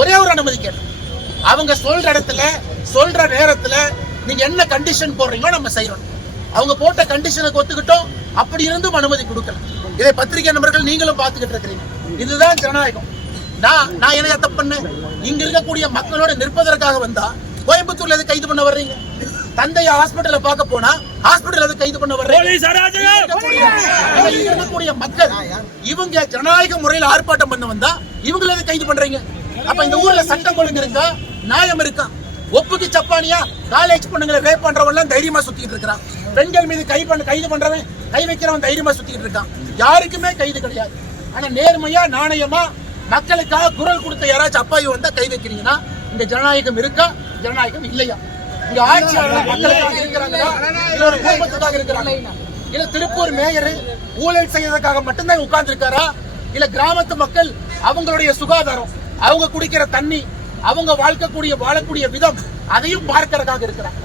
ஒரே ஒரு அனுமதி கேட்டோம் அவங்க சொல்ற இடத்துல சொல்ற நேரத்துல நீங்க என்ன கண்டிஷன் போடுறீங்களோ நம்ம செய்யறோம் அவங்க போட்ட கண்டிஷனுக்கு ஒத்துக்கிட்டோம். அப்படி இருந்தும் அனுமதி கொடுக்கல. இதை பத்திரிகை நண்பர்கள் நீங்களும் பார்த்துக்கிட்டு இருக்கிறீங்க. இதுதான் ஜனநாயகம். நான் நான் என்ன தப்பு பண்ணேன்? இங்க இருக்கக்கூடிய மக்களோட நிற்பதற்காக வந்தா கோயம்புத்தூர்ல எது கைது பண்ண வர்றீங்க? தந்தைய ஹாஸ்பிட்டல்ல பார்க்க போனா ஹாஸ்பிட்டல் எது கைது பண்ண வர்றீங்க? மக்கள் இவங்க ஜனநாயக முறையில் ஆர்ப்பாட்டம் பண்ண வந்தா இவங்களை கைது பண்றீங்க? அப்ப இந்த ஊர்ல சட்டம் ஒழுங்கு இருக்கா நியாயம் இருக்கா? ஒப்புக்கு சப்பானியா? காலேஜ் பொண்ணுங்களை ரேப் பண்றவன் தைரியமா சுத்திட்டு இருக்கான் பெண்கள் மீது கை பண்ண கைது பண்றவன் கை வைக்கிறவன் தைரியமா சுத்திட்டு இருக்கான். யாருக்குமே கைது கிடையாது. ஆனா நேர்மையா நாணயமா மக்களுக்காக குரல் கொடுத்த யாராச்சும் அப்பாவி வந்தா கை வைக்கிறீங்கன்னா இங்க ஜனநாயகம் இருக்கா? ஜனநாயகம் இல்லையா? இங்க ஆட்சியாளர் மக்களுக்காக இருக்கிறாங்களா? இல்ல ஒரு குடும்பத்துக்காக இருக்கிறாங்க இல்ல திருப்பூர் மேயர் ஊழல் செய்யறதுக்காக மட்டும்தான் உட்கார்ந்து இருக்காரா இல்ல கிராமத்து மக்கள் அவங்களுடைய சுகாதாரம் அவங்க குடிக்கிற தண்ணி அவங்க வாழ்க்கக்கூடிய வாழக்கூடிய விதம் அதையும் பார்க்கறதுக்காக இருக்கிறாங்க.